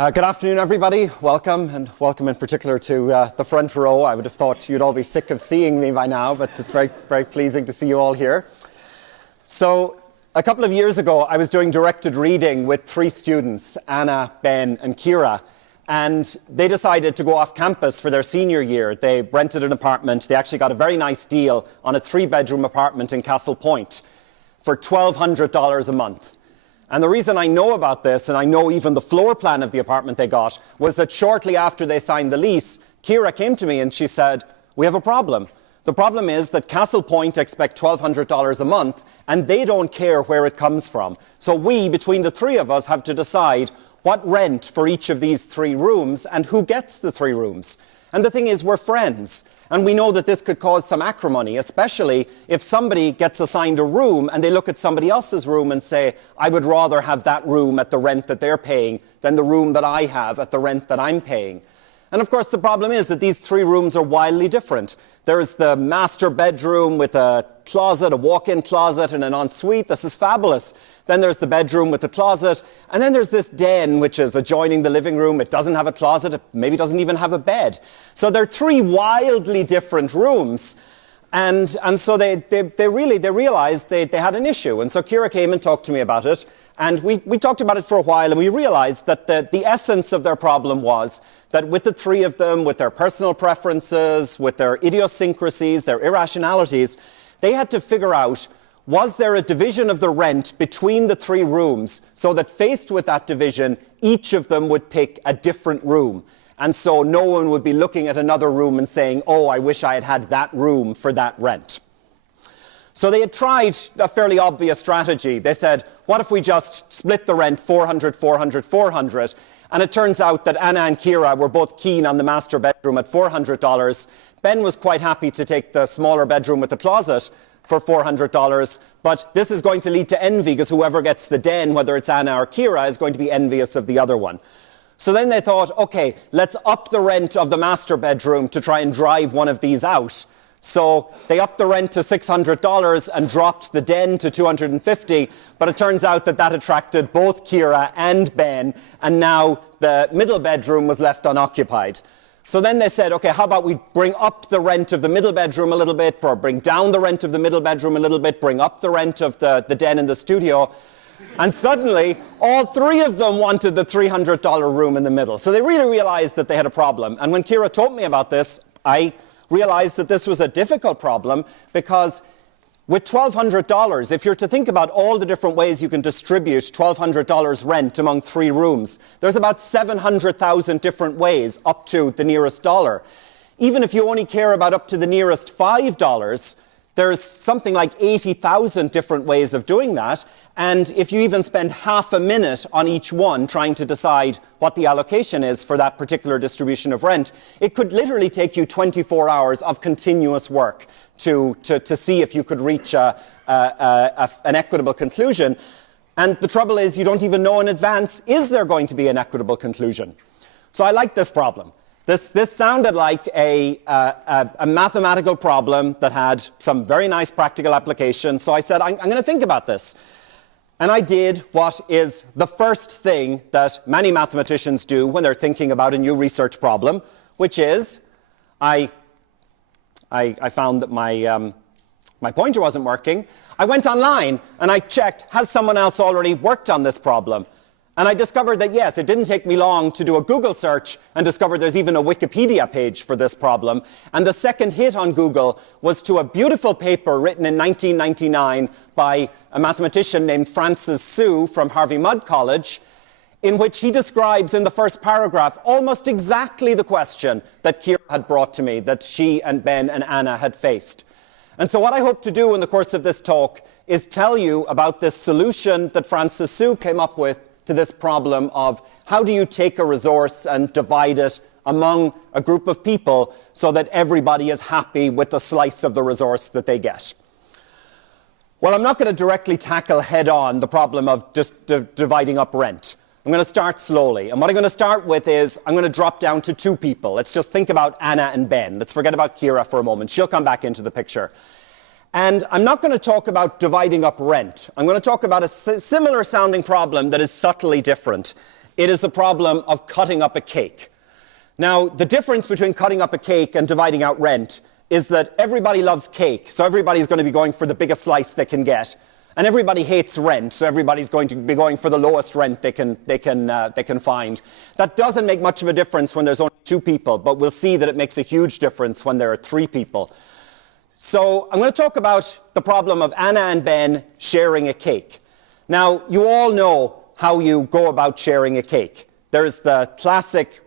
Good afternoon, everybody. Welcome, and welcome in particular to the front row. I would have thought you'd all be sick of seeing me by now, but it's very, very pleasing to see you all here. So, a couple of years ago, I was doing directed reading with 3 students, Anna, Ben, and Kira, and they decided to go off campus for their senior year. They rented an apartment. They actually got a very nice deal on a 3-bedroom apartment in Castle Point for $1,200 a month. And the reason I know about this, and I know even the floor plan of the apartment they got, was that shortly after they signed the lease, Kira came to me and she said, "We have a problem. The problem is that Castle Point expect $1,200 a month, and they don't care where it comes from. So we, between the 3 of us, have to decide what rent for each of these 3 rooms and who gets the 3 rooms. And the thing is, we're friends. And we know that this could cause some acrimony, especially if somebody gets assigned a room and they look at somebody else's room and say, I would rather have that room at the rent that they're paying than the room that I have at the rent that I'm paying. And of course, the problem is that these 3 rooms are wildly different. There's the master bedroom with a closet, a walk-in closet, and an ensuite. This is fabulous. Then there's the bedroom with the closet. And then there's this den, which is adjoining the living room. It doesn't have a closet. It maybe doesn't even have a bed. So there are 3 wildly different rooms. And so they realized they had an issue. And so Kira came and talked to me about it. And we talked about it for a while, and we realized that the essence of their problem was that with the 3 of them, with their personal preferences, with their idiosyncrasies, their irrationalities, they had to figure out, was there a division of the rent between the 3 rooms so that faced with that division, each of them would pick a different room. And so no one would be looking at another room and saying, oh, I wish I had had that room for that rent. So they had tried a fairly obvious strategy. They said, what if we just split the rent 400, 400, 400? And it turns out that Anna and Kira were both keen on the master bedroom at $400. Ben was quite happy to take the smaller bedroom with the closet for $400. But this is going to lead to envy, because whoever gets the den, whether it's Anna or Kira, is going to be envious of the other one. So then they thought, OK, let's up the rent of the master bedroom to try and drive one of these out. So they upped the rent to $600 and dropped the den to $250, but it turns out that that attracted both Kira and Ben, and now the middle bedroom was left unoccupied. So then they said, okay, how about we bring up the rent of the middle bedroom a little bit, or bring down the rent of the middle bedroom a little bit, bring up the rent of the den in the studio. And suddenly, all 3 of them wanted the $300 room in the middle. So they really realized that they had a problem. And when Kira told me about this, I realized that this was a difficult problem, because with $1,200, if you're to think about all the different ways you can distribute $1,200 rent among 3 rooms, there's about 700,000 different ways up to the nearest dollar. Even if you only care about up to the nearest $5, there's something like 80,000 different ways of doing that. And if you even spend half a minute on each one trying to decide what the allocation is for that particular distribution of rent, it could literally take you 24 hours of continuous work to see if you could reach an equitable conclusion. And the trouble is, you don't even know in advance, is there going to be an equitable conclusion? So I like this problem. This sounded like a mathematical problem that had some very nice practical application. So I said, I'm going to think about this. And I did what is the first thing that many mathematicians do when they're thinking about a new research problem, which is I found that my pointer wasn't working. I went online and I checked, has someone else already worked on this problem? And I discovered that, yes, it didn't take me long to do a Google search and discover there's even a Wikipedia page for this problem. And the second hit on Google was to a beautiful paper written in 1999 by a mathematician named Francis Su from Harvey Mudd College, in which he describes in the first paragraph almost exactly the question that Kira had brought to me, that she and Ben and Anna had faced. And so what I hope to do in the course of this talk is tell you about this solution that Francis Su came up with to this problem of how do you take a resource and divide it among a group of people so that everybody is happy with the slice of the resource that they get. Well, I'm not going to directly tackle head-on the problem of just dividing up rent. I'm going to start slowly. And what I'm going to start with is I'm going to drop down to 2 people. Let's just think about Anna and Ben. Let's forget about Kira for a moment. She'll come back into the picture. And I'm not going to talk about dividing up rent. I'm going to talk about a similar sounding problem that is subtly different. It is the problem of cutting up a cake. Now, the difference between cutting up a cake and dividing out rent is that everybody loves cake, so everybody's going to be going for the biggest slice they can get. And everybody hates rent, so everybody's going to be going for the lowest rent they can find. That doesn't make much of a difference when there's only 2 people, but we'll see that it makes a huge difference when there are 3 people. So I'm going to talk about the problem of Anna and Ben sharing a cake. Now, you all know how you go about sharing a cake. There's the classic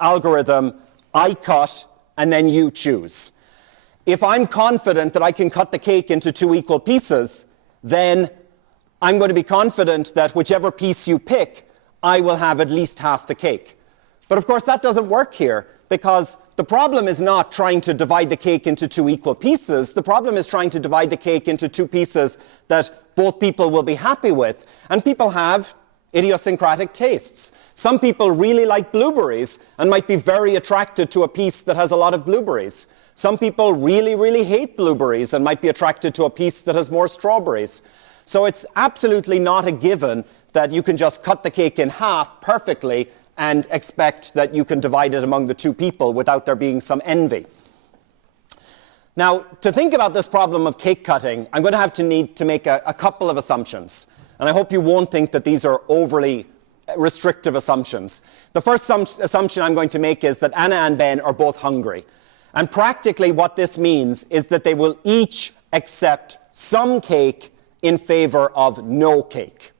algorithm, I cut, and then you choose. If I'm confident that I can cut the cake into 2 equal pieces, then I'm going to be confident that whichever piece you pick, I will have at least half the cake. But of course, that doesn't work here, because the problem is not trying to divide the cake into 2 equal pieces. The problem is trying to divide the cake into 2 pieces that both people will be happy with. And people have idiosyncratic tastes. Some people really like blueberries and might be very attracted to a piece that has a lot of blueberries. Some people really, really hate blueberries and might be attracted to a piece that has more strawberries. So it's absolutely not a given that you can just cut the cake in half perfectly and expect that you can divide it among the 2 people without there being some envy. Now, to think about this problem of cake cutting, I'm going to need to make a couple of assumptions. And I hope you won't think that these are overly restrictive assumptions. The first assumption I'm going to make is that Anna and Ben are both hungry. And practically what this means is that they will each accept some cake in favor of no cake.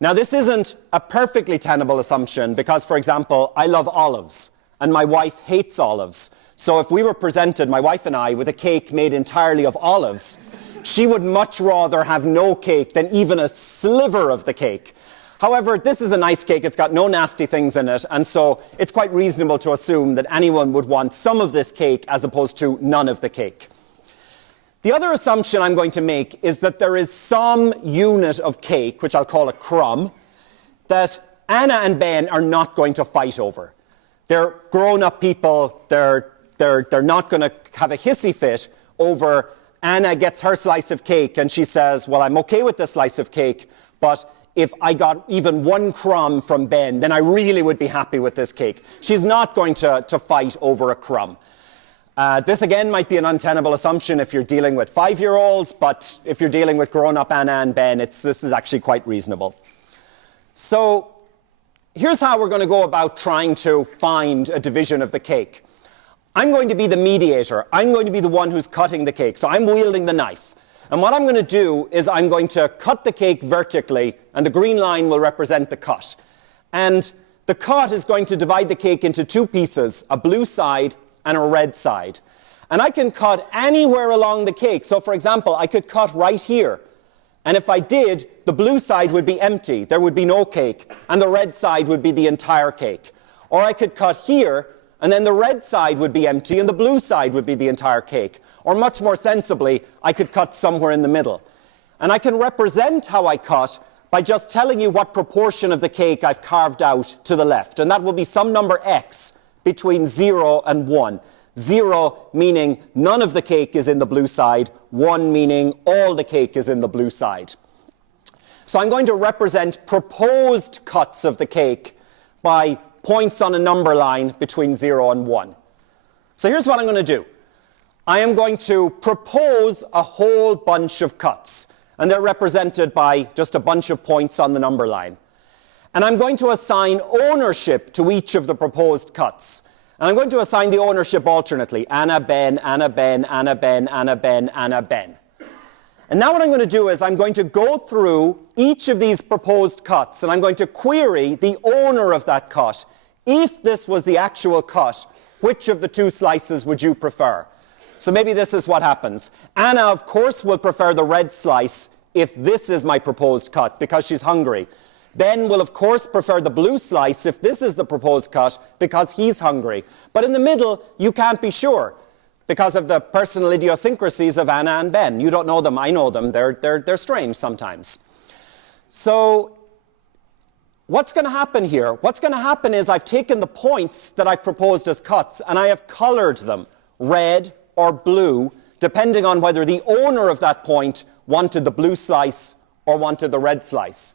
Now, this isn't a perfectly tenable assumption because, for example, I love olives and my wife hates olives. So if we were presented, my wife and I, with a cake made entirely of olives, she would much rather have no cake than even a sliver of the cake. However, this is a nice cake. It's got no nasty things in it, and so it's quite reasonable to assume that anyone would want some of this cake as opposed to none of the cake. The other assumption I'm going to make is that there is some unit of cake, which I'll call a crumb, that Anna and Ben are not going to fight over. They're grown-up people. They're not going to have a hissy fit over Anna gets her slice of cake and she says, well, I'm okay with this slice of cake, but if I got even 1 crumb from Ben, then I really would be happy with this cake. She's not going to fight over a crumb. This, again, might be an untenable assumption if you're dealing with 5-year-olds, but if you're dealing with grown-up Anna and Ben, this is actually quite reasonable. So here's how we're going to go about trying to find a division of the cake. I'm going to be the mediator. I'm going to be the one who's cutting the cake. So I'm wielding the knife. And what I'm going to do is I'm going to cut the cake vertically, and the green line will represent the cut. And the cut is going to divide the cake into 2 pieces, a blue side and a red side. And I can cut anywhere along the cake. So, for example, I could cut right here. And if I did, the blue side would be empty. There would be no cake. And the red side would be the entire cake. Or I could cut here, and then the red side would be empty, and the blue side would be the entire cake. Or much more sensibly, I could cut somewhere in the middle. And I can represent how I cut by just telling you what proportion of the cake I've carved out to the left. And that will be some number x between 0 and 1. 0 meaning none of the cake is in the blue side, 1 meaning all the cake is in the blue side. So I'm going to represent proposed cuts of the cake by points on a number line between 0 and 1. So here's what I'm going to do. I am going to propose a whole bunch of cuts, and they're represented by just a bunch of points on the number line. And I'm going to assign ownership to each of the proposed cuts. And I'm going to assign the ownership alternately. Anna, Ben, Anna, Ben, Anna, Ben, Anna, Ben, Anna, Ben. And now what I'm going to do is I'm going to go through each of these proposed cuts, and I'm going to query the owner of that cut. If this was the actual cut, which of the 2 slices would you prefer? So maybe this is what happens. Anna, of course, will prefer the red slice if this is my proposed cut, because she's hungry. Ben will, of course, prefer the blue slice if this is the proposed cut, because he's hungry. But in the middle, you can't be sure, because of the personal idiosyncrasies of Anna and Ben. You don't know them, I know them. They're strange sometimes. So what's going to happen here? What's going to happen is I've taken the points that I've proposed as cuts, and I have colored them red or blue, depending on whether the owner of that point wanted the blue slice or wanted the red slice.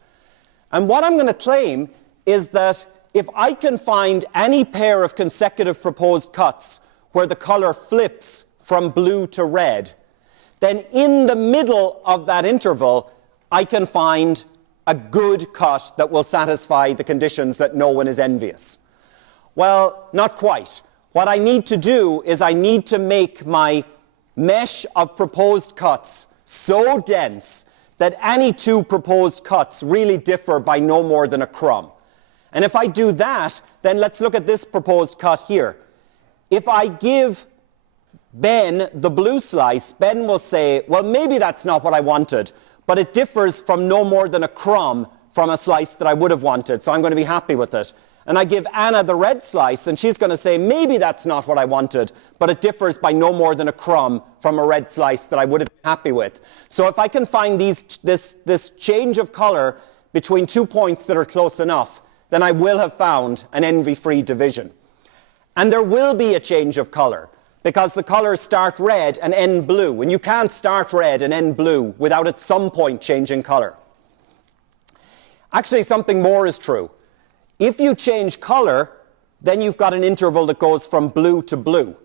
And what I'm going to claim is that if I can find any pair of consecutive proposed cuts where the color flips from blue to red, then in the middle of that interval, I can find a good cut that will satisfy the conditions that no one is envious. Well, not quite. What I need to do is I need to make my mesh of proposed cuts so dense that any two proposed cuts really differ by no more than a crumb. And if I do that, then let's look at this proposed cut here. If I give Ben the blue slice, Ben will say, well, maybe that's not what I wanted, but it differs from no more than a crumb from a slice that I would have wanted, so I'm going to be happy with it. And I give Anna the red slice, and she's going to say, maybe that's not what I wanted, but it differs by no more than a crumb from a red slice that I would have been happy with. So if I can find this change of color between 2 points that are close enough, then I will have found an envy-free division. And there will be a change of color, because the colors start red and end blue, and you can't start red and end blue without at some point changing color. Actually, something more is true. If you change color, then you've got an interval that goes from blue to blue,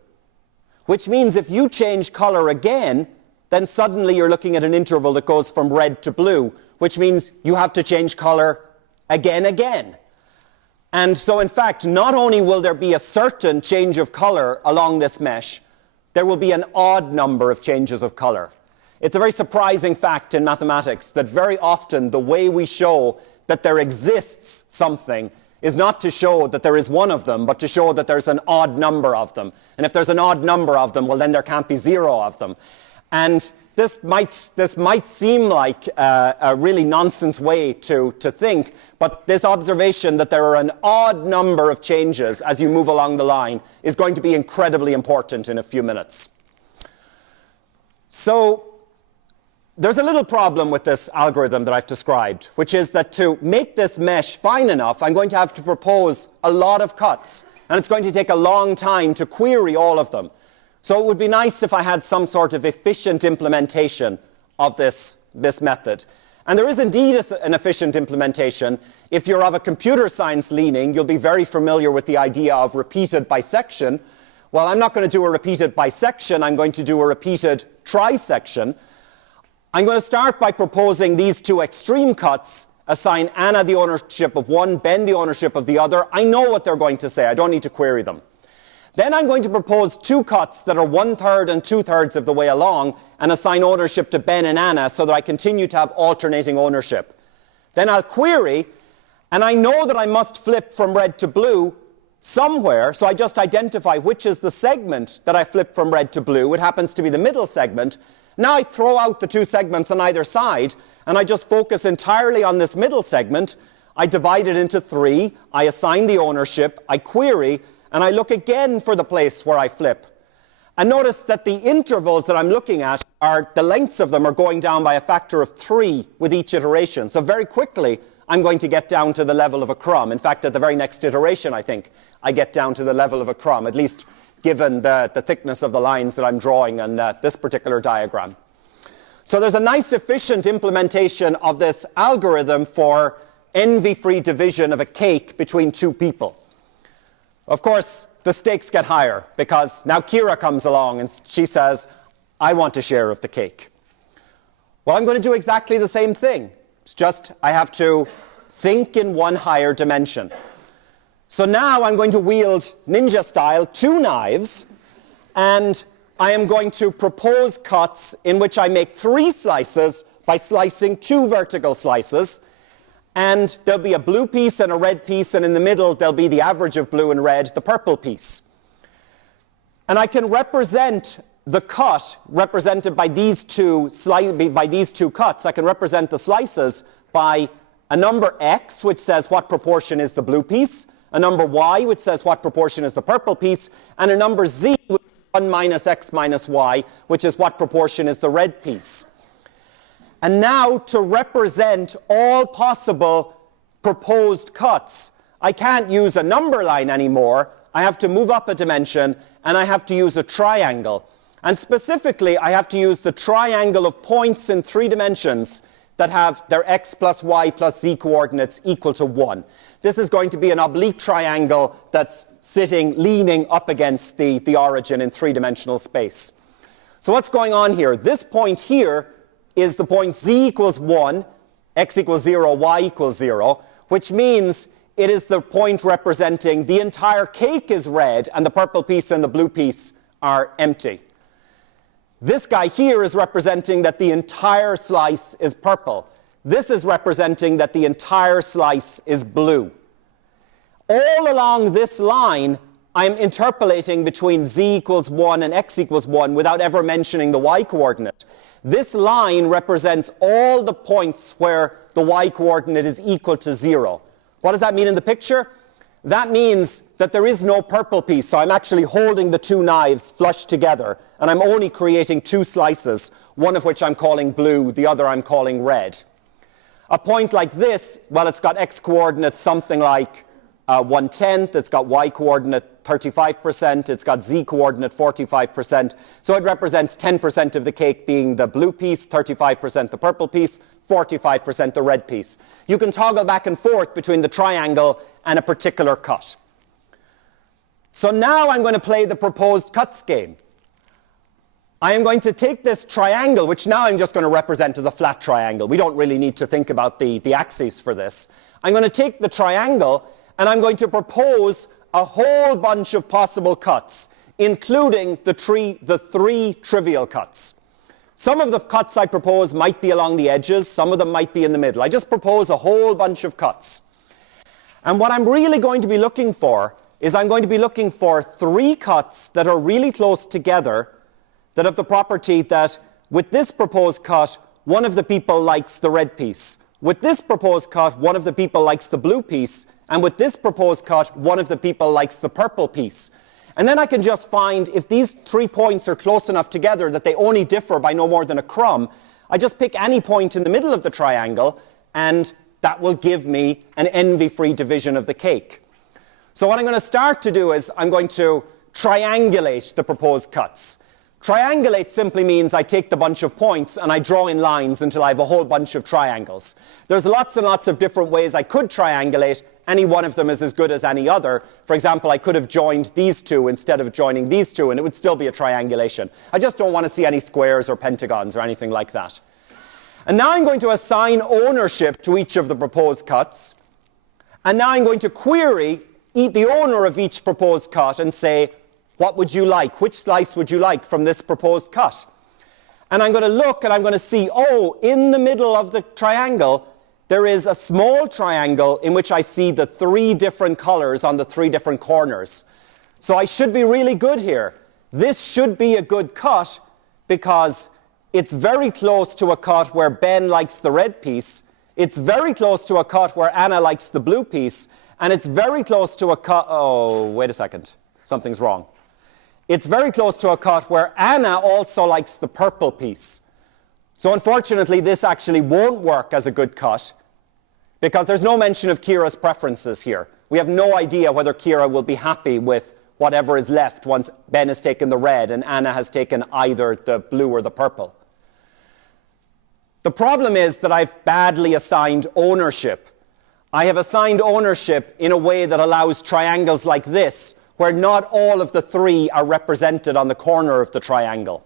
which means if you change color again, then suddenly you're looking at an interval that goes from red to blue, which means you have to change color again. And so, in fact, not only will there be a certain change of color along this mesh, there will be an odd number of changes of color. It's a very surprising fact in mathematics that very often the way we show that there exists something is not to show that there is one of them, but to show that there's an odd number of them. And if there's an odd number of them, well, then there can't be zero of them. And this might seem like a really nonsense way to think, but this observation that there are an odd number of changes as you move along the line is going to be incredibly important in a few minutes. So there's a little problem with this algorithm that I've described, which is that to make this mesh fine enough, I'm going to have to propose a lot of cuts, and it's going to take a long time to query all of them. So it would be nice if I had some sort of efficient implementation of this method. And there is indeed an efficient implementation. If you're of a computer science leaning, you'll be very familiar with the idea of repeated bisection. Well, I'm not going to do a repeated bisection. I'm going to do a repeated trisection. I'm going to start by proposing these two extreme cuts, assign Anna the ownership of one, Ben the ownership of the other. I know what they're going to say. I don't need to query them. Then I'm going to propose two cuts that are 1/3 and 2/3 of the way along and assign ownership to Ben and Anna so that I continue to have alternating ownership. Then I'll query, and I know that I must flip from red to blue somewhere, so I just identify which is the segment that I flip from red to blue. It happens to be the middle segment. Now I throw out the two segments on either side, and I just focus entirely on this middle segment. I divide it into 3, I assign the ownership, I query, and I look again for the place where I flip. And notice that the intervals that I'm looking at the lengths of them are going down by a factor of 3 with each iteration. So very quickly, I'm going to get down to the level of a crumb. In fact, at the very next iteration, I think, I get down to the level of a crumb, at least given the thickness of the lines that I'm drawing on this particular diagram. So there's a nice efficient implementation of this algorithm for envy-free division of a cake between two people. Of course, the stakes get higher because now Kira comes along and she says, I want a share of the cake. Well, I'm going to do exactly the same thing. It's just I have to think in one higher dimension. So now I'm going to wield ninja style 2 knives, and I am going to propose cuts in which I make 3 slices by slicing 2 vertical slices. And there'll be a blue piece and a red piece, and in the middle there'll be the average of blue and red, the purple piece. And I can represent the cut represented by these two cuts. I can represent the slices by a number x, which says what proportion is the blue piece, a number y, which says what proportion is the purple piece, and a number z, which is 1 minus x minus y, which is what proportion is the red piece. And now, to represent all possible proposed cuts, I can't use a number line anymore. I have to move up a dimension, and I have to use a triangle. And specifically, I have to use the triangle of points in 3 dimensions that have their x plus y plus z coordinates equal to 1. This is going to be an oblique triangle that's leaning up against the origin in three-dimensional space. So what's going on here? This point here is the point z equals 1, x equals 0, y equals 0, which means it is the point representing the entire cake is red and the purple piece and the blue piece are empty. This guy here is representing that the entire slice is purple. This is representing that the entire slice is blue. All along this line, I'm interpolating between z equals 1 and x equals 1 without ever mentioning the y coordinate. This line represents all the points where the y coordinate is equal to 0. What does that mean in the picture? That means that there is no purple piece, so I'm actually holding the two knives flush together, and I'm only creating two slices, one of which I'm calling blue, the other I'm calling red. A point like this, well, it's got x coordinates something like 1/10, it's got y coordinate 35%, it's got z coordinate 45%, so it represents 10% of the cake being the blue piece, 35% the purple piece, 45% the red piece. You can toggle back and forth between the triangle and a particular cut. So now I'm going to play the proposed cuts game. I am going to take this triangle, which now I'm just going to represent as a flat triangle. We don't really need to think about the axes for this. I'm going to take the triangle and I'm going to propose a whole bunch of possible cuts, including the three trivial cuts. Some of the cuts I propose might be along the edges, some of them might be in the middle. I just propose a whole bunch of cuts. And what I'm really going to be looking for is I'm going to be looking for three cuts that are really close together that have the property that with this proposed cut, one of the people likes the red piece. With this proposed cut, one of the people likes the blue piece. And with this proposed cut, one of the people likes the purple piece. And then I can just find if these 3 points are close enough together that they only differ by no more than a crumb, I just pick any point in the middle of the triangle and that will give me an envy-free division of the cake. So what I'm going to start to do is I'm going to triangulate the proposed cuts. Triangulate simply means I take the bunch of points and I draw in lines until I have a whole bunch of triangles. There's lots and lots of different ways I could triangulate. Any one of them is as good as any other. For example, I could have joined these two instead of joining these two, and it would still be a triangulation. I just don't want to see any squares or pentagons or anything like that. And now I'm going to assign ownership to each of the proposed cuts. And now I'm going to query the owner of each proposed cut and say, what would you like? Which slice would you like from this proposed cut? And I'm going to look and I'm going to see, oh, in the middle of the triangle, there is a small triangle in which I see the 3 different colors on the 3 different corners. So I should be really good here. This should be a good cut because it's very close to a cut where Ben likes the red piece. It's very close to a cut where Anna likes the blue piece. And it's very close to a cut, oh, wait a second, something's wrong. It's very close to a cut where Anna also likes the purple piece. So unfortunately, this actually won't work as a good cut because there's no mention of Kira's preferences here. We have no idea whether Kira will be happy with whatever is left once Ben has taken the red and Anna has taken either the blue or the purple. The problem is that I've badly assigned ownership. I have assigned ownership in a way that allows triangles like this, where not all of the 3 are represented on the corner of the triangle.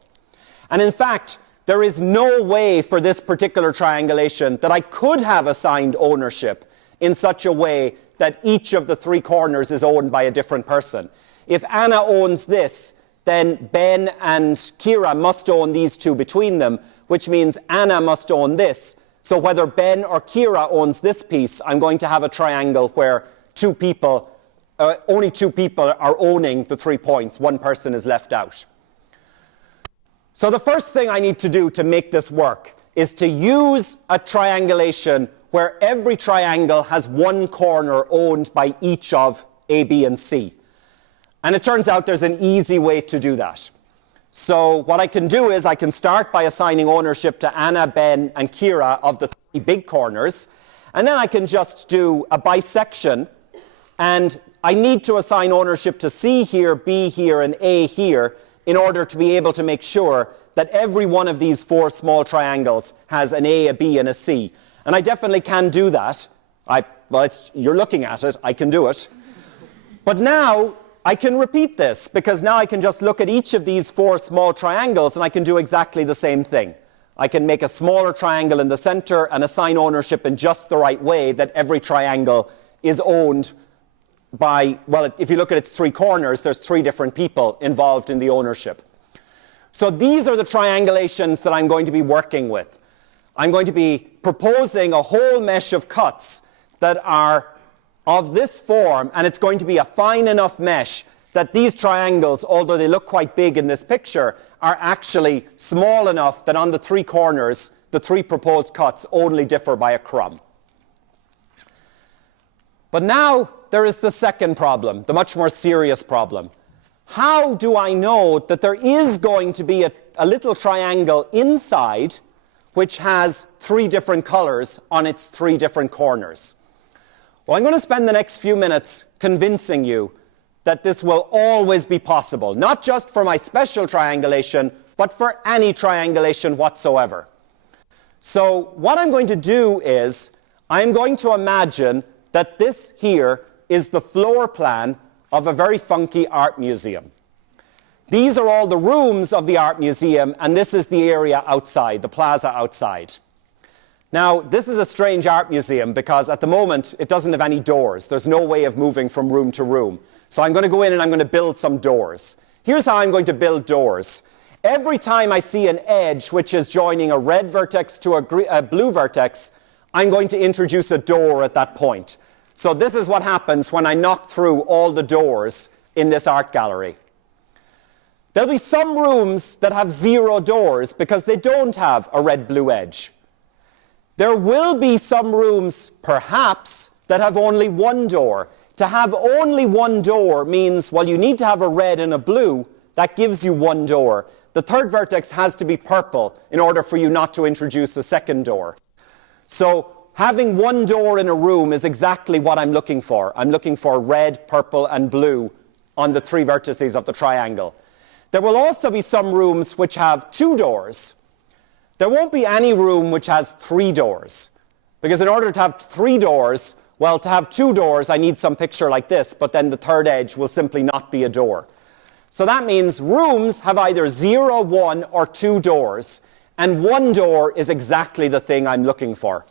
And in fact, there is no way for this particular triangulation that I could have assigned ownership in such a way that each of the 3 corners is owned by a different person. If Anna owns this, then Ben and Kira must own these 2 between them, which means Anna must own this. So whether Ben or Kira owns this piece, I'm going to have a triangle where only two people are owning the 3 points. One person is left out. So the first thing I need to do to make this work is to use a triangulation where every triangle has one corner owned by each of A, B, and C. And it turns out there's an easy way to do that. So what I can do is I can start by assigning ownership to Anna, Ben, and Kira of the 3 big corners. And then I can just do a bisection. And I need to assign ownership to C here, B here, and A here in order to be able to make sure that every one of these 4 small triangles has an A, a B, and a C. And I definitely can do that. Well, you're looking at it. I can do it. But now I can repeat this, because now I can just look at each of these 4 small triangles and I can do exactly the same thing. I can make a smaller triangle in the center and assign ownership in just the right way that every triangle is owned by, well, if you look at its 3 corners, there's 3 different people involved in the ownership. So these are the triangulations that I'm going to be working with. I'm going to be proposing a whole mesh of cuts that are of this form, and it's going to be a fine enough mesh that these triangles, although they look quite big in this picture, are actually small enough that on the 3 corners, the 3 proposed cuts only differ by a crumb. But now there is the second problem, the much more serious problem. How do I know that there is going to be a little triangle inside which has 3 different colors on its 3 different corners? Well, I'm going to spend the next few minutes convincing you that this will always be possible, not just for my special triangulation, but for any triangulation whatsoever. So what I'm going to do is I'm going to imagine that this here is the floor plan of a very funky art museum. These are all the rooms of the art museum, and this is the area outside, the plaza outside. Now, this is a strange art museum because at the moment it doesn't have any doors. There's no way of moving from room to room. So I'm going to go in and I'm going to build some doors. Here's how I'm going to build doors. Every time I see an edge which is joining a red vertex to a blue vertex, I'm going to introduce a door at that point. So this is what happens when I knock through all the doors in this art gallery. There'll be some rooms that have 0 doors because they don't have a red-blue edge. There will be some rooms, perhaps, that have only 1 door. To have only 1 door means, well, you need to have a red and a blue. That gives you 1 door. The 3rd vertex has to be purple in order for you not to introduce a 2nd door. So having 1 door in a room is exactly what I'm looking for. I'm looking for red, purple, and blue on the 3 vertices of the triangle. There will also be some rooms which have 2 doors. There won't be any room which has 3 doors. Because in order to have 3 doors, well, to have 2 doors, I need some picture like this, but then the 3rd edge will simply not be a door. So that means rooms have either 0, 1, or 2 doors, and 1 door is exactly the thing I'm looking for.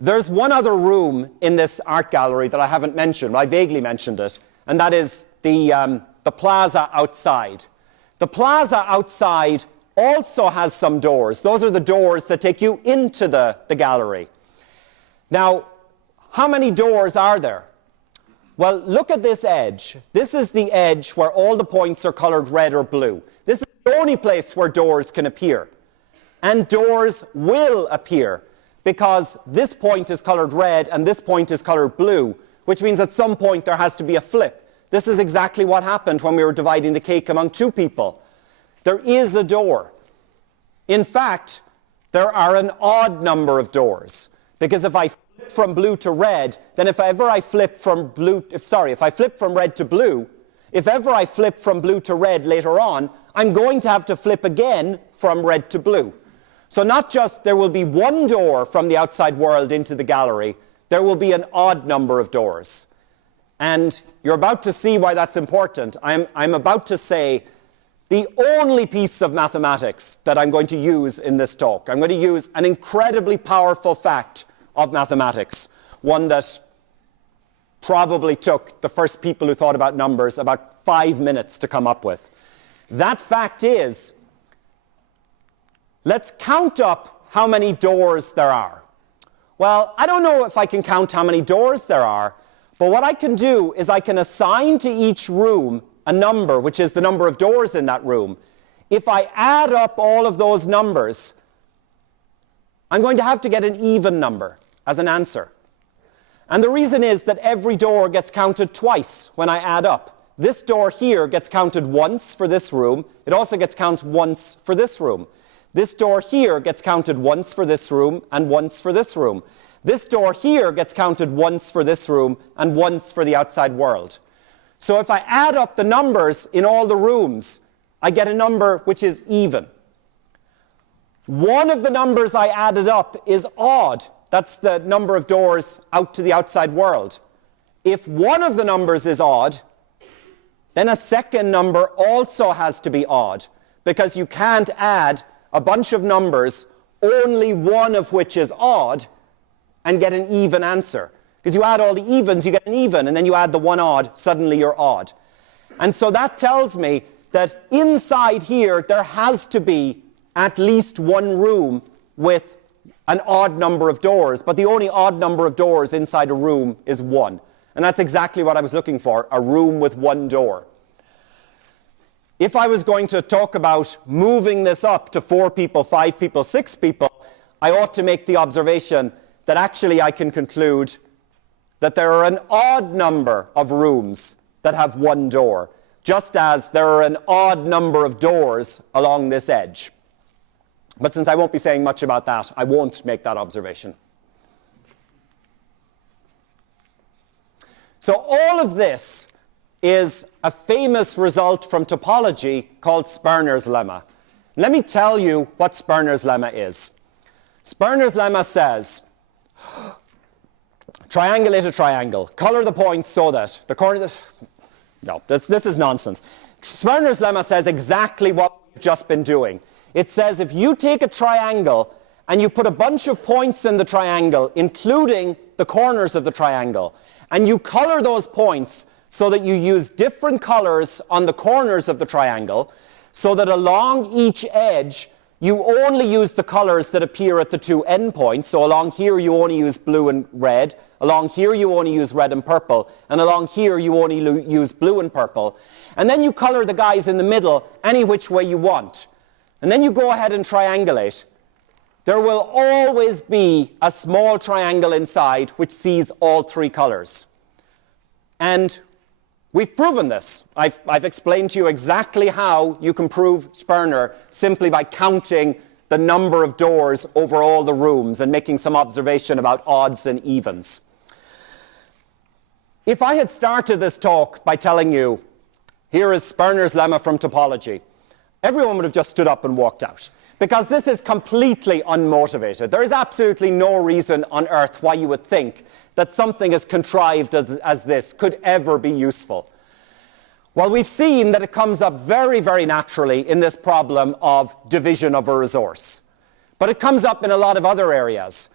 There's one other room in this art gallery that I haven't mentioned. I vaguely mentioned it, and that is the plaza outside. The plaza outside also has some doors. Those are the doors that take you into the gallery. Now, how many doors are there? Well, look at this edge. This is the edge where all the points are colored red or blue. This is the only place where doors can appear. And doors will appear because this point is colored red and this point is colored blue, which means at some point there has to be a flip. This is exactly what happened when we were dividing the cake among 2 people. There is a door. In fact, there are an odd number of doors, because if I flip from blue to red, then if I flip from red to blue, if ever I flip from blue to red later on, I'm going to have to flip again from red to blue. So not just there will be 1 door from the outside world into the gallery, there will be an odd number of doors. And you're about to see why that's important. I'm about to say the only piece of mathematics that I'm going to use in this talk. I'm going to use an incredibly powerful fact of mathematics, one that probably took the first people who thought about numbers about 5 minutes to come up with. That fact is, let's count up how many doors there are. Well, I don't know if I can count how many doors there are, but what I can do is I can assign to each room a number, which is the number of doors in that room. If I add up all of those numbers, I'm going to have to get an even number as an answer. And the reason is that every door gets counted twice when I add up. This door here gets counted once for this room. It also gets counted once for this room. This door here gets counted once for this room and once for this room. This door here gets counted once for this room and once for the outside world. So if I add up the numbers in all the rooms, I get a number which is even. One of the numbers I added up is odd. That's the number of doors out to the outside world. If one of the numbers is odd, then a second number also has to be odd, because you can't add a bunch of numbers, only one of which is odd, and get an even answer. Because you add all the evens, you get an even, and then you add the one odd, suddenly you're odd. And so that tells me that inside here, there has to be at least one room with an odd number of doors, but the only odd number of doors inside a room is 1. And that's exactly what I was looking for, a room with 1 door. If I was going to talk about moving this up to 4 people, 5 people, 6 people, I ought to make the observation that actually I can conclude that there are an odd number of rooms that have 1 door, just as there are an odd number of doors along this edge. But since I won't be saying much about that, I won't make that observation. So all of this is a famous result from topology called Sperner's lemma. Let me tell you what Sperner's lemma is. Sperner's lemma says, triangulate a triangle, color the points so that the corner... No, this is nonsense. Sperner's lemma says exactly what we've just been doing. It says if you take a triangle and you put a bunch of points in the triangle, including the corners of the triangle, and you color those points so that you use different colors on the corners of the triangle, so that along each edge you only use the colors that appear at the 2 endpoints. So along here you only use blue and red, along here you only use red and purple, and along here you only use blue and purple. And then you color the guys in the middle any which way you want. And then you go ahead and triangulate. There will always be a small triangle inside which sees all 3 colors. And we've proven this. I've explained to you exactly how you can prove Sperner simply by counting the number of doors over all the rooms and making some observation about odds and evens. If I had started this talk by telling you, here is Sperner's lemma from topology, everyone would have just stood up and walked out. Because this is completely unmotivated. There is absolutely no reason on earth why you would think that something as contrived as this could ever be useful. Well, we've seen that it comes up very, very naturally in this problem of division of a resource. But it comes up in a lot of other areas.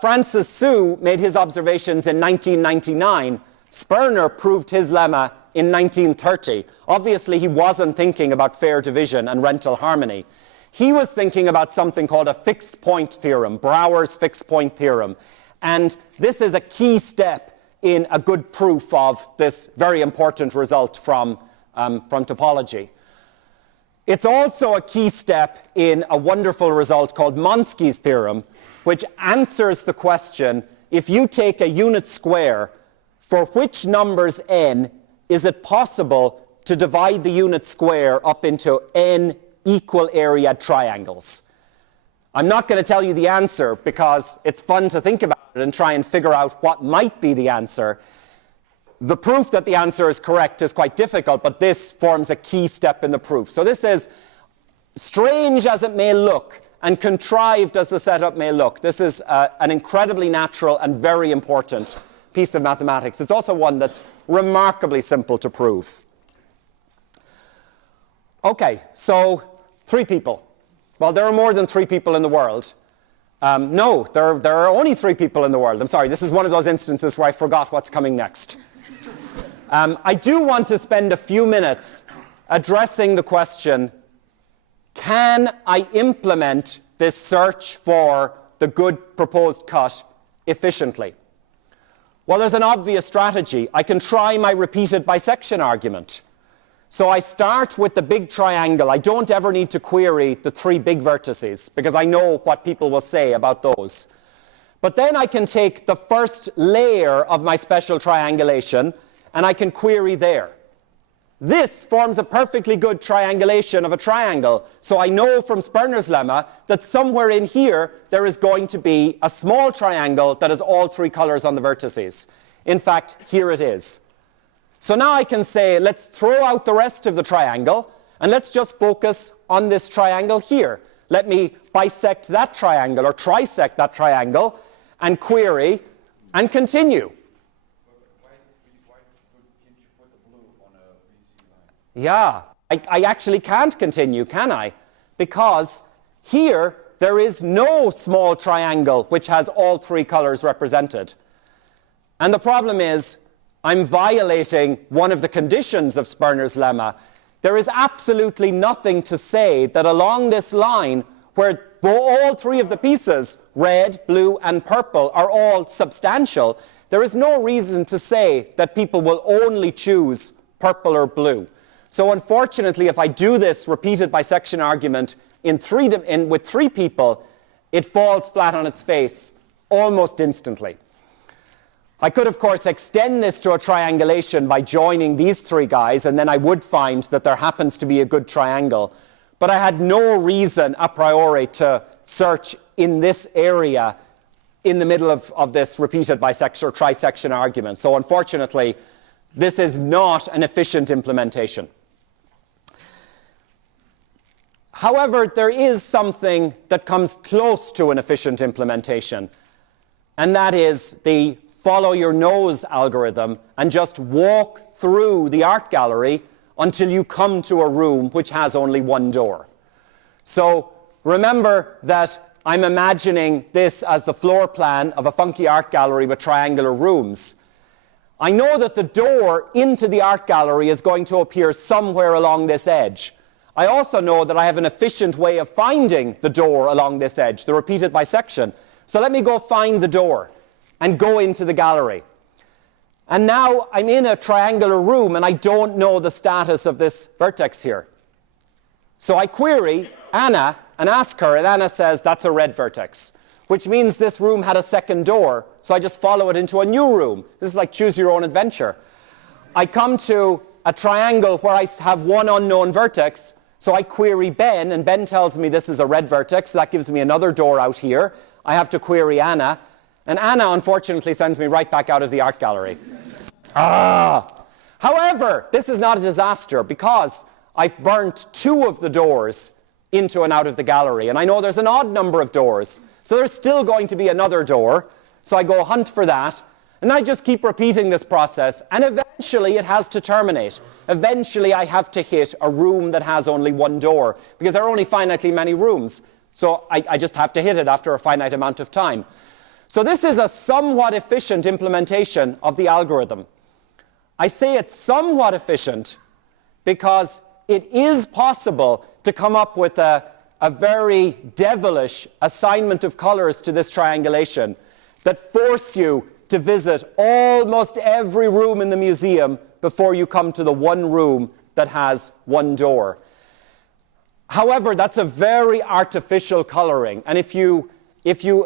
Francis Su made his observations in 1999. Sperner proved his lemma in 1930. Obviously, he wasn't thinking about fair division and rental harmony. He was thinking about something called a fixed point theorem, Brouwer's fixed point theorem. And this is a key step in a good proof of this very important result from topology. It's also a key step in a wonderful result called Monsky's theorem, which answers the question, if you take a unit square, for which numbers n is it possible to divide the unit square up into n equal area triangles? I'm not going to tell you the answer because it's fun to think about it and try and figure out what might be the answer. The proof that the answer is correct is quite difficult, but this forms a key step in the proof. So this is, strange as it may look and contrived as the setup may look, this is an incredibly natural and very important piece of mathematics. It's also one that's remarkably simple to prove. Okay, so 3 people. Well, there are more than 3 people in the world. No, there are only 3 people in the world. I'm sorry, this is one of those instances where I forgot what's coming next. I do want to spend a few minutes addressing the question, can I implement this search for the good proposed cut efficiently? Well, there's an obvious strategy. I can try my repeated bisection argument. So I start with the big triangle. I don't ever need to query the 3 big vertices because I know what people will say about those. But then I can take the first layer of my special triangulation and I can query there. This forms a perfectly good triangulation of a triangle. So I know from Sperner's lemma that somewhere in here there is going to be a small triangle that has all 3 colors on the vertices. In fact, here it is. So now I can say, let's throw out the rest of the triangle, And let's just focus on this triangle here. Let me bisect that triangle or trisect that triangle and query and continue. Why can't you put the blue on a BC line? Yeah, I actually can't continue, can I? Because here there is no small triangle which has all three colors represented. And the problem is I'm violating one of the conditions of Sperner's lemma. There is absolutely nothing to say that along this line where all three of the pieces, red, blue, and purple, are all substantial, there is no reason to say that people will only choose purple or blue. So unfortunately, if I do this repeated bisection argument with three people, it falls flat on its face almost instantly. I could, of course, extend this to a triangulation by joining these three guys, and then I would find that there happens to be a good triangle. But I had no reason a priori to search in this area in the middle of this repeated bisection or trisection argument. So unfortunately, this is not an efficient implementation. However, there is something that comes close to an efficient implementation, and that is the follow your nose algorithm and just walk through the art gallery until you come to a room which has only one door. So remember that I'm imagining this as the floor plan of a funky art gallery with triangular rooms. I know that the door into the art gallery is going to appear somewhere along this edge. I also know that I have an efficient way of finding the door along this edge, the repeated bisection. So let me go find the door and go into the gallery. And now I'm in a triangular room and I don't know the status of this vertex here. So I query Anna and ask her, and Anna says that's a red vertex, which means this room had a second door, so I just follow it into a new room. This is like choose your own adventure. I come to a triangle where I have one unknown vertex, so I query Ben, and Ben tells me this is a red vertex, so that gives me another door out here. I have to query Anna, and Anna unfortunately sends me right back out of the art gallery. However, this is not a disaster because I've burnt two of the doors into and out of the gallery, and I know there's an odd number of doors, so there's still going to be another door, so I go hunt for that, and I just keep repeating this process, and eventually it has to terminate. Eventually I have to hit a room that has only one door, because there are only finitely many rooms, so I just have to hit it after a finite amount of time. So this is a somewhat efficient implementation of the algorithm. I say it's somewhat efficient because it is possible to come up with a very devilish assignment of colors to this triangulation that force you to visit almost every room in the museum before you come to the one room that has one door. However, that's a very artificial coloring, and if you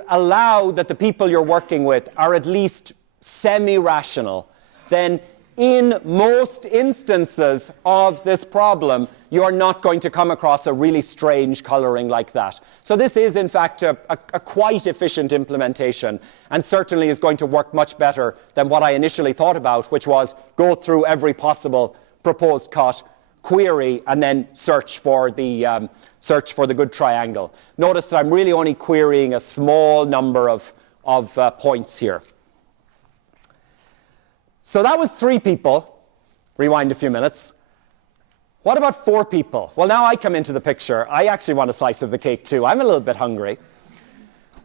allow that the people you're working with are at least semi-rational, then in most instances of this problem, you're not going to come across a really strange coloring like that. So this is, in fact, a quite efficient implementation, and certainly is going to work much better than what I initially thought about, which was go through every possible proposed cut, query, and then search for the good triangle. Notice that I'm really only querying a small number of points here. So that was 3 people. Rewind a few minutes. What about 4 people? Well, now I come into the picture. I actually want a slice of the cake too. I'm a little bit hungry.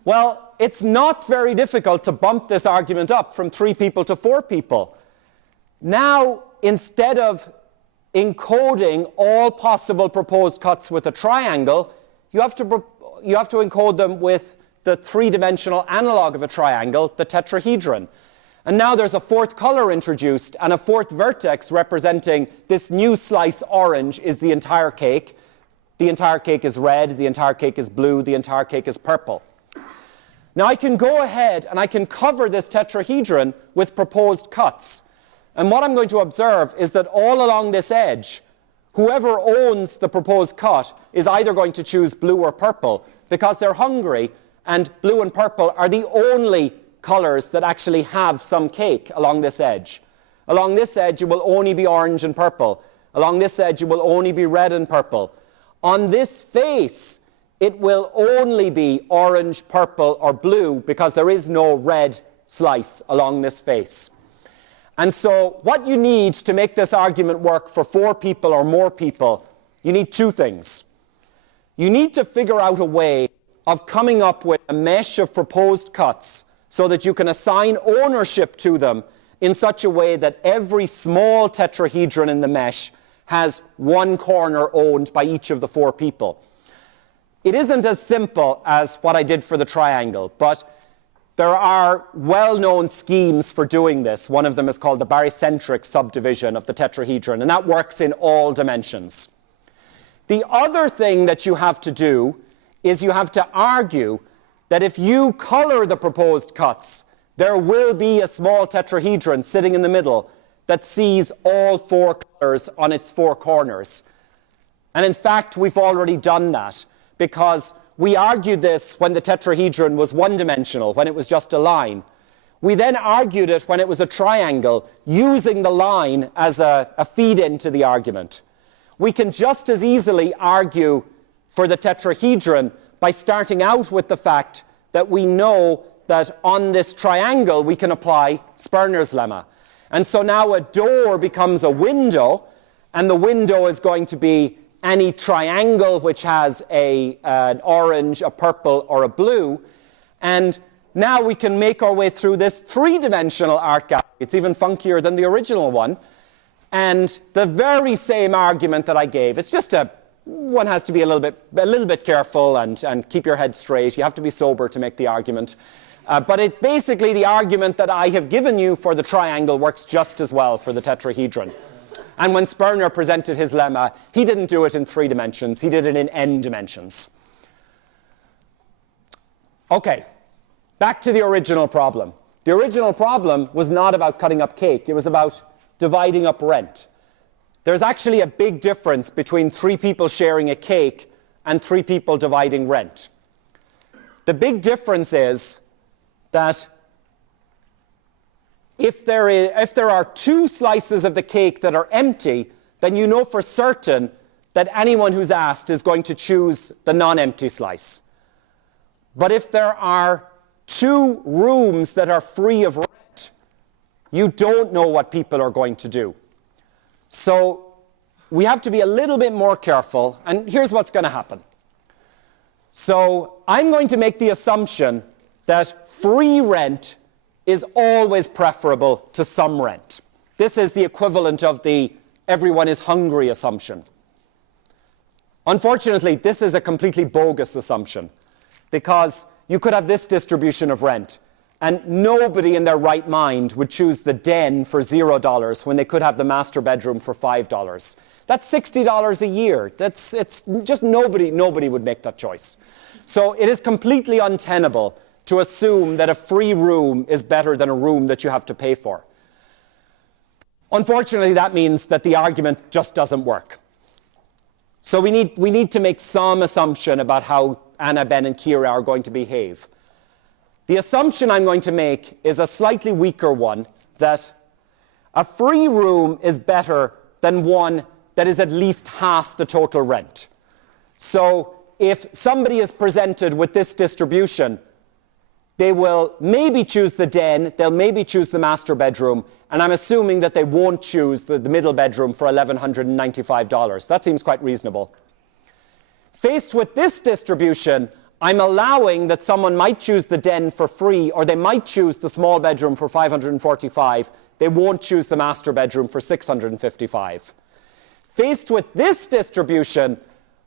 Well, it's not very difficult to bump this argument up from 3 people to 4 people. Now, instead of encoding all possible proposed cuts with a triangle, you have to encode them with the 3-dimensional analog of a triangle, the tetrahedron. And now there's a 4th color introduced, and a 4th vertex representing this new slice orange is the entire cake. The entire cake is red, the entire cake is blue, the entire cake is purple. Now I can go ahead and I can cover this tetrahedron with proposed cuts. And what I'm going to observe is that all along this edge, whoever owns the proposed cut is either going to choose blue or purple because they're hungry, and blue and purple are the only colors that actually have some cake along this edge. Along this edge, it will only be orange and purple. Along this edge, it will only be red and purple. On this face, it will only be orange, purple, or blue because there is no red slice along this face. And so what you need to make this argument work for 4 people or more people, you need 2 things. You need to figure out a way of coming up with a mesh of proposed cuts so that you can assign ownership to them in such a way that every small tetrahedron in the mesh has one corner owned by each of the 4 people. It isn't as simple as what I did for the triangle, but there are well-known schemes for doing this. One of them is called the barycentric subdivision of the tetrahedron, and that works in all dimensions. The other thing that you have to do is you have to argue that if you color the proposed cuts, there will be a small tetrahedron sitting in the middle that sees all 4 colors on its 4 corners. And in fact, we've already done that, because we argued this when the tetrahedron was one-dimensional, when it was just a line. We then argued it when it was a triangle, using the line as a feed-in to the argument. We can just as easily argue for the tetrahedron by starting out with the fact that we know that on this triangle we can apply Sperner's lemma. And so now a door becomes a window, and the window is going to be any triangle which has an orange, a purple, or a blue. And now we can make our way through this 3-dimensional art gallery. It's even funkier than the original one. And the very same argument that I gave, it's just one has to be a little bit careful and keep your head straight. You have to be sober to make the argument. But basically the argument that I have given you for the triangle works just as well for the tetrahedron. And when Sperner presented his lemma, he didn't do it in 3 dimensions, he did it in n dimensions. Okay, back to the original problem. The original problem was not about cutting up cake, it was about dividing up rent. There's actually a big difference between 3 people sharing a cake and 3 people dividing rent. The big difference is that if there are 2 slices of the cake that are empty, then you know for certain that anyone who's asked is going to choose the non-empty slice. But if there are 2 rooms that are free of rent, you don't know what people are going to do. So we have to be a little bit more careful, and here's what's going to happen. So I'm going to make the assumption that free rent is always preferable to some rent. This is the equivalent of the everyone is hungry assumption. Unfortunately, this is a completely bogus assumption, because you could have this distribution of rent, and nobody in their right mind would choose the den for $0 when they could have the master bedroom for $5. That's $60 a year. It's just nobody would make that choice. So it is completely untenable to assume that a free room is better than a room that you have to pay for. Unfortunately, that means that the argument just doesn't work. So we need to make some assumption about how Anna, Ben, and Kira are going to behave. The assumption I'm going to make is a slightly weaker one, that a free room is better than one that is at least half the total rent. So if somebody is presented with this distribution, they will maybe choose the den, they'll maybe choose the master bedroom, and I'm assuming that they won't choose the middle bedroom for $1,195. That seems quite reasonable. Faced with this distribution, I'm allowing that someone might choose the den for free, or they might choose the small bedroom for $545. They won't choose the master bedroom for $655. Faced with this distribution,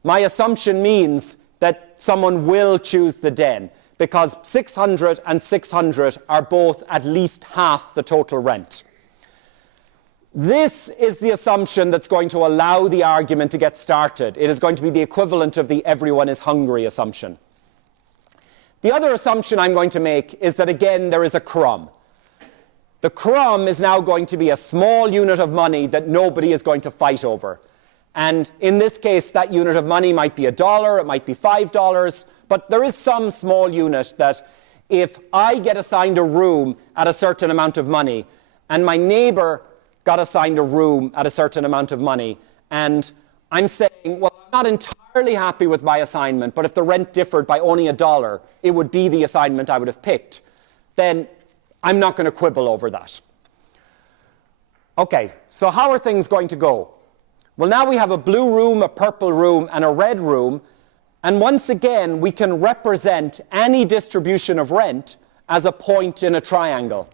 my assumption means that someone will choose the den, because 600 and 600 are both at least half the total rent. This is the assumption that's going to allow the argument to get started. It is going to be the equivalent of the everyone is hungry assumption. The other assumption I'm going to make is that, again, there is a crumb. The crumb is now going to be a small unit of money that nobody is going to fight over. And in this case, that unit of money might be $1, it might be $5, but there is some small unit that if I get assigned a room at a certain amount of money, and my neighbor got assigned a room at a certain amount of money, and I'm saying, well, I'm not entirely happy with my assignment, but if the rent differed by only $1, it would be the assignment I would have picked, then I'm not going to quibble over that. Okay, so how are things going to go? Well, now we have a blue room, a purple room, and a red room, and once again, we can represent any distribution of rent as a point in a triangle.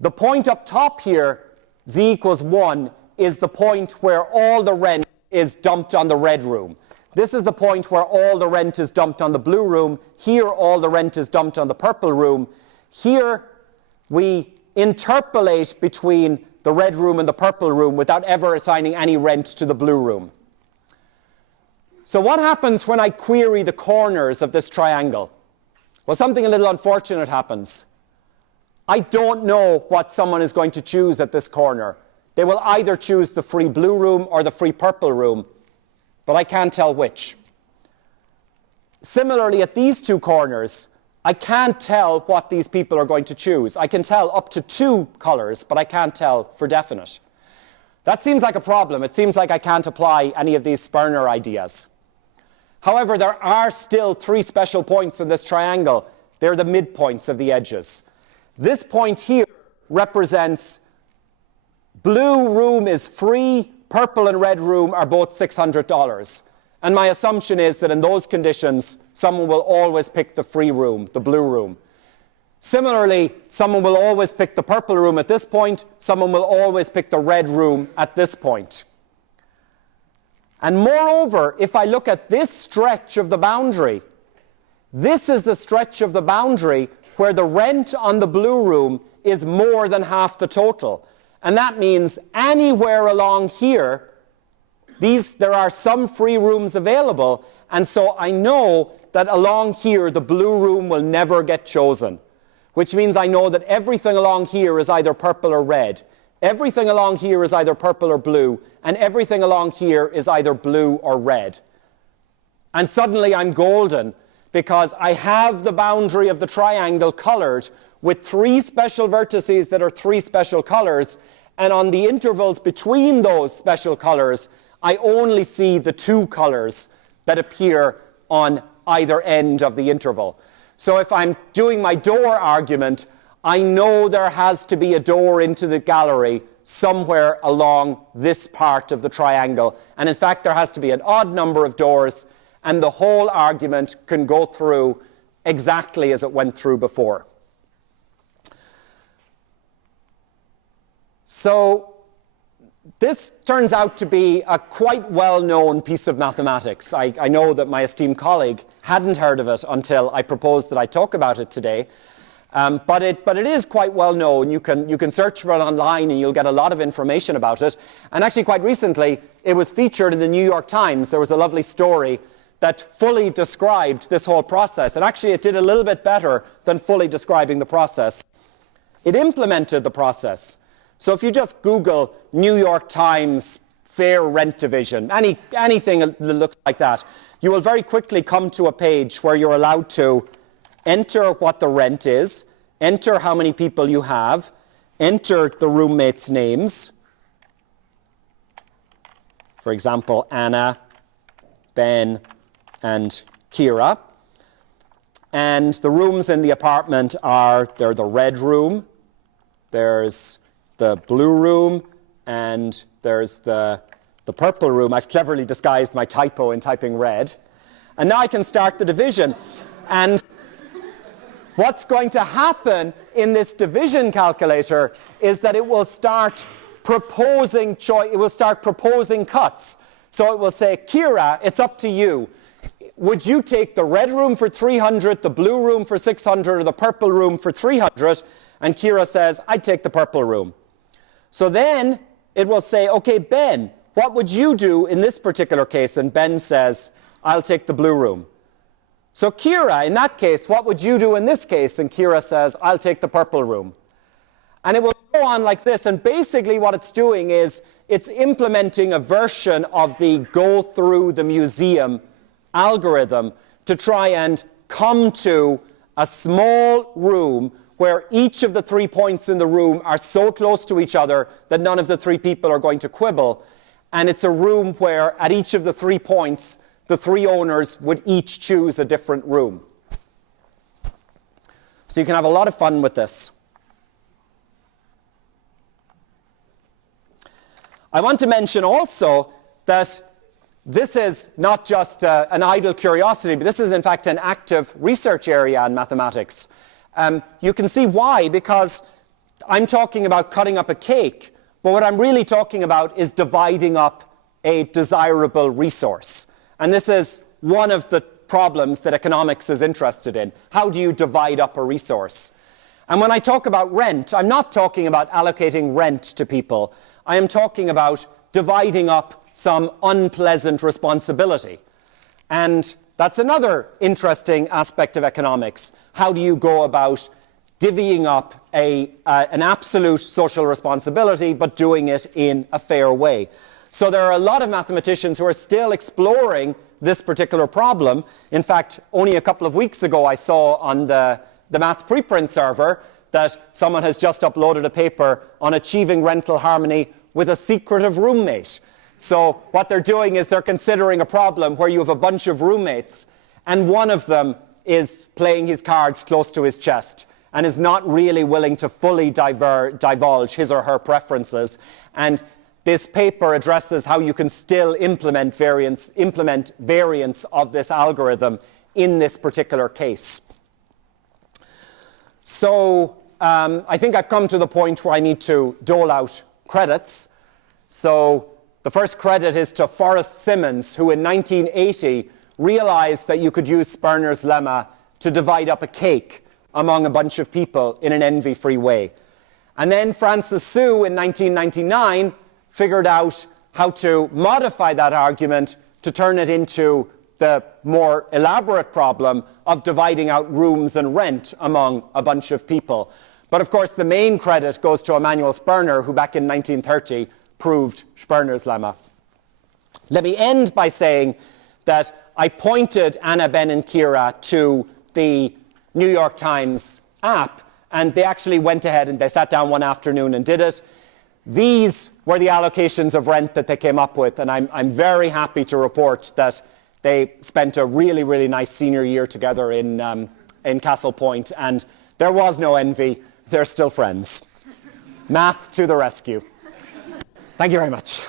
The point up top here, z equals 1, is the point where all the rent is dumped on the red room. This is the point where all the rent is dumped on the blue room. Here, all the rent is dumped on the purple room. Here, we interpolate between the red room and the purple room without ever assigning any rent to the blue room. So what happens when I query the corners of this triangle? Well, something a little unfortunate happens. I don't know what someone is going to choose at this corner. They will either choose the free blue room or the free purple room, but I can't tell which. Similarly, at these two corners, I can't tell what these people are going to choose. I can tell up to 2 colors, but I can't tell for definite. That seems like a problem. It seems like I can't apply any of these Sperner ideas. However, there are still 3 special points in this triangle. They're the midpoints of the edges. This point here represents blue room is free, purple and red room are both $600. And my assumption is that in those conditions, someone will always pick the free room, the blue room. Similarly, someone will always pick the purple room at this point. Someone will always pick the red room at this point. And moreover, if I look at this stretch of the boundary, this is the stretch of the boundary where the rent on the blue room is more than half the total. And that means anywhere along here, there are some free rooms available, and so I know that along here the blue room will never get chosen, which means I know that everything along here is either purple or red, everything along here is either purple or blue, and everything along here is either blue or red. And suddenly I'm golden, because I have the boundary of the triangle colored with 3 special vertices that are 3 special colors, and on the intervals between those special colors, I only see the 2 colors that appear on either end of the interval. So if I'm doing my door argument, I know there has to be a door into the gallery somewhere along this part of the triangle. And in fact, there has to be an odd number of doors, and the whole argument can go through exactly as it went through before. So this turns out to be a quite well-known piece of mathematics. I know that my esteemed colleague hadn't heard of it until I proposed that I talk about it today. But it is quite well known. You can search for it online and you'll get a lot of information about it. And actually quite recently, it was featured in the New York Times. There was a lovely story that fully described this whole process. And actually it did a little bit better than fully describing the process. It implemented the process. So if you just Google New York Times fair rent division, anything that looks like that, you will very quickly come to a page where you're allowed to enter what the rent is, enter how many people you have, enter the roommates' names. For example, Anna, Ben, and Kira. And the rooms in the apartment they're the red room, there's the blue room, and there's the purple room. I've cleverly disguised my typo in typing red. And now I can start the division. And what's going to happen in this division calculator is that it will start proposing cuts. So it will say, Kira, it's up to you. Would you take the red room for 300, the blue room for 600, or the purple room for 300? And Kira says, I'd take the purple room. So then it will say, okay, Ben, what would you do in this particular case? And Ben says, I'll take the blue room. So Kira, in that case, what would you do in this case? And Kira says, I'll take the purple room. And it will go on like this. And basically what it's doing is it's implementing a version of the go through the museum algorithm to try and come to a small room where each of the 3 points in the room are so close to each other that none of the 3 people are going to quibble. and it's a room where at each of the 3 points, the 3 owners would each choose a different room. So you can have a lot of fun with this. I want to mention also that this is not just an idle curiosity, but this is in fact an active research area in mathematics. You can see why, because I'm talking about cutting up a cake, but what I'm really talking about is dividing up a desirable resource. And this is one of the problems that economics is interested in. How do you divide up a resource? And when I talk about rent, I'm not talking about allocating rent to people. I am talking about dividing up some unpleasant responsibility. And that's another interesting aspect of economics. How do you go about divvying up an absolute social responsibility, but doing it in a fair way? So there are a lot of mathematicians who are still exploring this particular problem. In fact, only a couple of weeks ago, I saw on the math preprint server that someone has just uploaded a paper on achieving rental harmony with a secretive roommate. So what they're doing is they're considering a problem where you have a bunch of roommates and one of them is playing his cards close to his chest and is not really willing to fully divulge his or her preferences. And this paper addresses how you can still implement variance of this algorithm in this particular case. So I think I've come to the point where I need to dole out credits. So the first credit is to Forrest Simmons, who in 1980 realized that you could use Sperner's lemma to divide up a cake among a bunch of people in an envy-free way. And then Francis Su in 1999 figured out how to modify that argument to turn it into the more elaborate problem of dividing out rooms and rent among a bunch of people. But of course, the main credit goes to Emanuel Sperner, who back in 1930 proved Sperner's lemma. Let me end by saying that I pointed Anna, Ben, and Kira to the New York Times app, and they actually went ahead and they sat down one afternoon and did it. These were the allocations of rent that they came up with, and I'm very happy to report that they spent a really, really nice senior year together in Castle Point, and there was no envy. They're still friends. Math to the rescue. Thank you very much.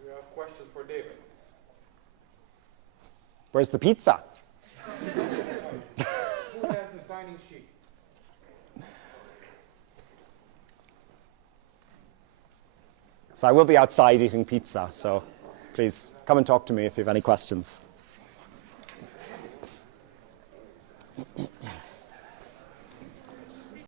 We have questions for David. Where's the pizza? Who has the signing sheet? So I will be outside eating pizza, so please come and talk to me if you have any questions.